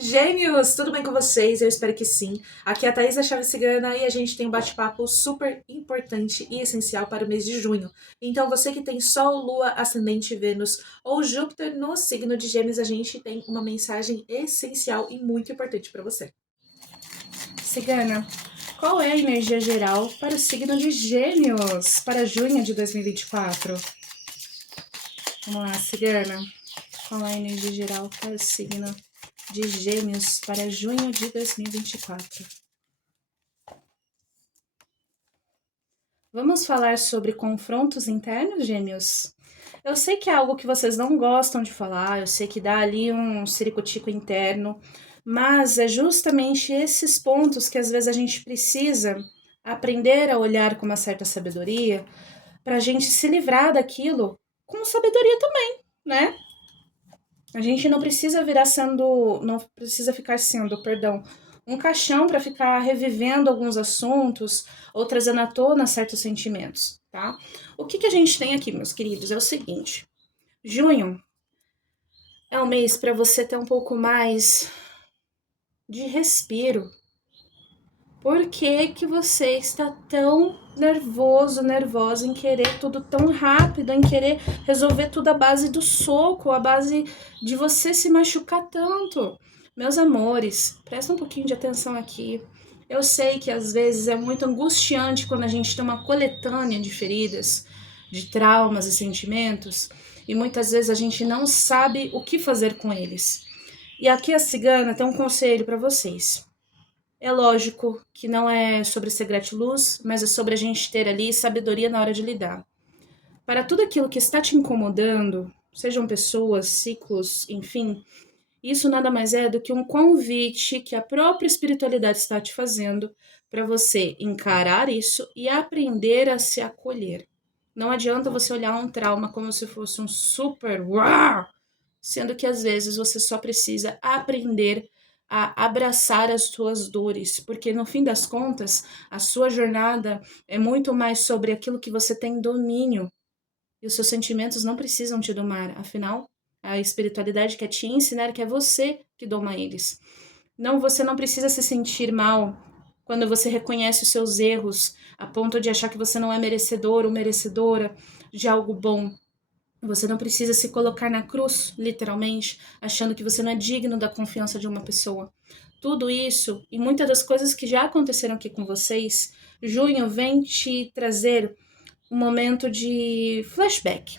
Gêmeos, tudo bem com vocês? Eu espero que sim. Aqui é a Thaís da Chave Cigana e a gente tem um bate-papo super importante e essencial para o mês de junho. Então, você que tem Sol, Lua, Ascendente, Vênus ou Júpiter no signo de Gêmeos, a gente tem uma mensagem essencial e muito importante para você. Cigana, qual é a energia geral para o signo de Gêmeos para junho de 2024? Vamos lá, Cigana. Qual é a energia geral para o signo de Gêmeos para junho de 2024? Vamos falar sobre confrontos internos, Gêmeos? Eu sei que é algo que vocês não gostam de falar, eu sei que dá ali um ciricutico interno, mas é justamente esses pontos que às vezes a gente precisa aprender a olhar com uma certa sabedoria para a gente se livrar daquilo com sabedoria também, né? A gente não precisa não precisa ficar sendo, perdão, um caixão para ficar revivendo alguns assuntos ou trazendo à tona certos sentimentos, tá? O que a gente tem aqui, meus queridos, é o seguinte: junho é um mês para você ter um pouco mais de respiro. Por que você está tão nervoso, nervosa em querer tudo tão rápido, em querer resolver tudo à base do soco, à base de você se machucar tanto? Meus amores, presta um pouquinho de atenção aqui. Eu sei que às vezes é muito angustiante quando a gente tem uma coletânea de feridas, de traumas e sentimentos, e muitas vezes a gente não sabe o que fazer com eles. E aqui a cigana tem um conselho para vocês. É lógico que não é sobre ser gratiluz, mas é sobre a gente ter ali sabedoria na hora de lidar. Para tudo aquilo que está te incomodando, sejam pessoas, ciclos, enfim, isso nada mais é do que um convite que a própria espiritualidade está te fazendo para você encarar isso e aprender a se acolher. Não adianta você olhar um trauma como se fosse um super uau, sendo que às vezes você só precisa aprender a abraçar as suas dores, porque no fim das contas, a sua jornada é muito mais sobre aquilo que você tem domínio e os seus sentimentos não precisam te domar, afinal, a espiritualidade quer te ensinar que é você que doma eles. Não, você não precisa se sentir mal quando você reconhece os seus erros, a ponto de achar que você não é merecedor ou merecedora de algo bom. Você não precisa se colocar na cruz, literalmente, achando que você não é digno da confiança de uma pessoa. Tudo isso e muitas das coisas que já aconteceram aqui com vocês, junho vem te trazer um momento de flashback.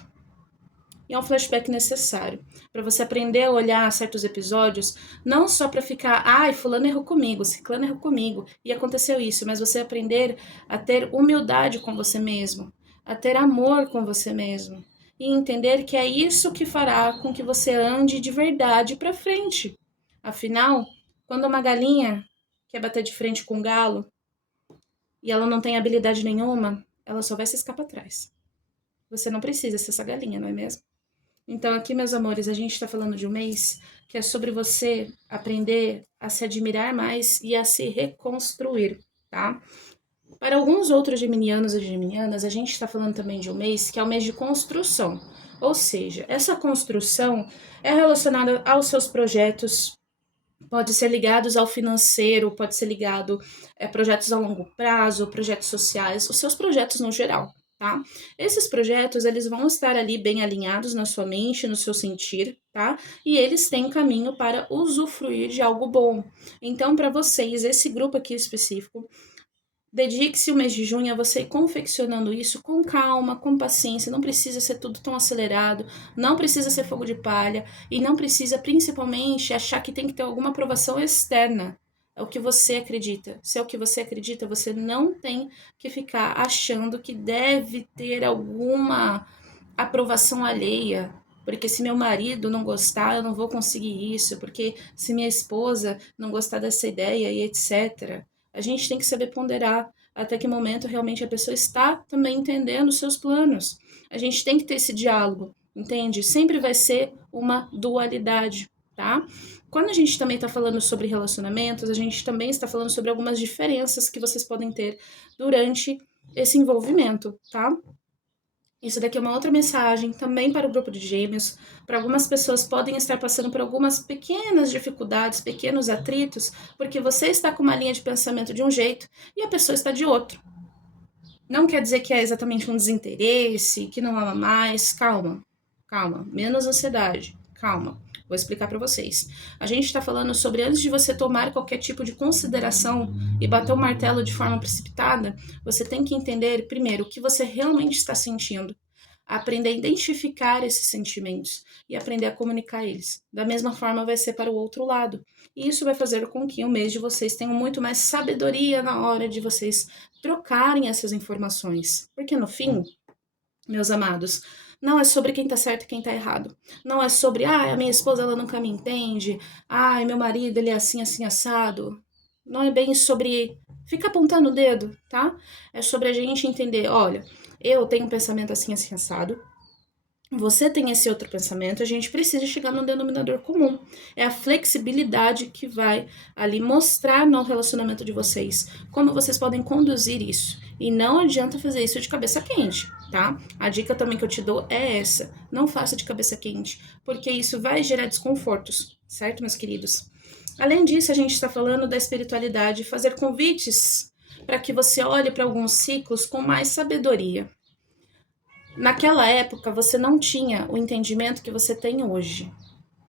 E é um flashback necessário para você aprender a olhar certos episódios, não só para ficar, ai, fulano errou comigo, ciclano errou comigo, e aconteceu isso, mas você aprender a ter humildade com você mesmo, a ter amor com você mesmo, e entender que é isso que fará com que você ande de verdade para frente. Afinal, quando uma galinha quer bater de frente com um galo e ela não tem habilidade nenhuma, ela só vai se escapar atrás. Você não precisa ser essa galinha, não é mesmo? Então, aqui, meus amores, a gente está falando de um mês que é sobre você aprender a se admirar mais e a se reconstruir, tá? Para alguns outros geminianos e geminianas, a gente está falando também de um mês que é o mês de construção. Ou seja, essa construção é relacionada aos seus projetos, pode ser ligados ao financeiro, pode ser ligado a projetos a longo prazo, projetos sociais, os seus projetos no geral, tá? Esses projetos, eles vão estar ali bem alinhados na sua mente, no seu sentir, tá? E eles têm caminho para usufruir de algo bom. Então, para vocês, esse grupo aqui específico, dedique-se o mês de junho a você ir confeccionando isso com calma, com paciência. Não precisa ser tudo tão acelerado, não precisa ser fogo de palha e não precisa, principalmente, achar que tem que ter alguma aprovação externa. É o que você acredita. Se é o que você acredita, você não tem que ficar achando que deve ter alguma aprovação alheia. Porque se meu marido não gostar, eu não vou conseguir isso. Porque se minha esposa não gostar dessa ideia e etc. A gente tem que saber ponderar até que momento realmente a pessoa está também entendendo os seus planos. A gente tem que ter esse diálogo, entende? Sempre vai ser uma dualidade, tá? Quando a gente também está falando sobre relacionamentos, a gente também está falando sobre algumas diferenças que vocês podem ter durante esse envolvimento, tá? Isso daqui é uma outra mensagem também para o grupo de Gêmeos. Para algumas pessoas podem estar passando por algumas pequenas dificuldades, pequenos atritos, porque você está com uma linha de pensamento de um jeito e a pessoa está de outro. Não quer dizer que é exatamente um desinteresse, que não ama mais. Calma, calma. Menos ansiedade. Calma. Vou explicar para vocês. A gente está falando sobre antes de você tomar qualquer tipo de consideração e bater o martelo de forma precipitada, você tem que entender primeiro o que você realmente está sentindo, aprender a identificar esses sentimentos e aprender a comunicar eles. Da mesma forma vai ser para o outro lado. E isso vai fazer com que o mês de vocês tenha muito mais sabedoria na hora de vocês trocarem essas informações. Porque no fim, meus amados, não é sobre quem tá certo e quem tá errado. Não é sobre, a minha esposa ela nunca me entende. Meu marido ele é assim, assim, assado. Não é bem sobre ficar apontando o dedo, tá? É sobre a gente entender, olha, eu tenho um pensamento assim, assim, assado. Você tem esse outro pensamento, a gente precisa chegar num denominador comum. É a flexibilidade que vai ali mostrar no relacionamento de vocês como vocês podem conduzir isso. E não adianta fazer isso de cabeça quente, tá? A dica também que eu te dou é essa: não faça de cabeça quente, porque isso vai gerar desconfortos, certo, meus queridos? Além disso, a gente está falando da espiritualidade, fazer convites para que você olhe para alguns ciclos com mais sabedoria. Naquela época, você não tinha o entendimento que você tem hoje.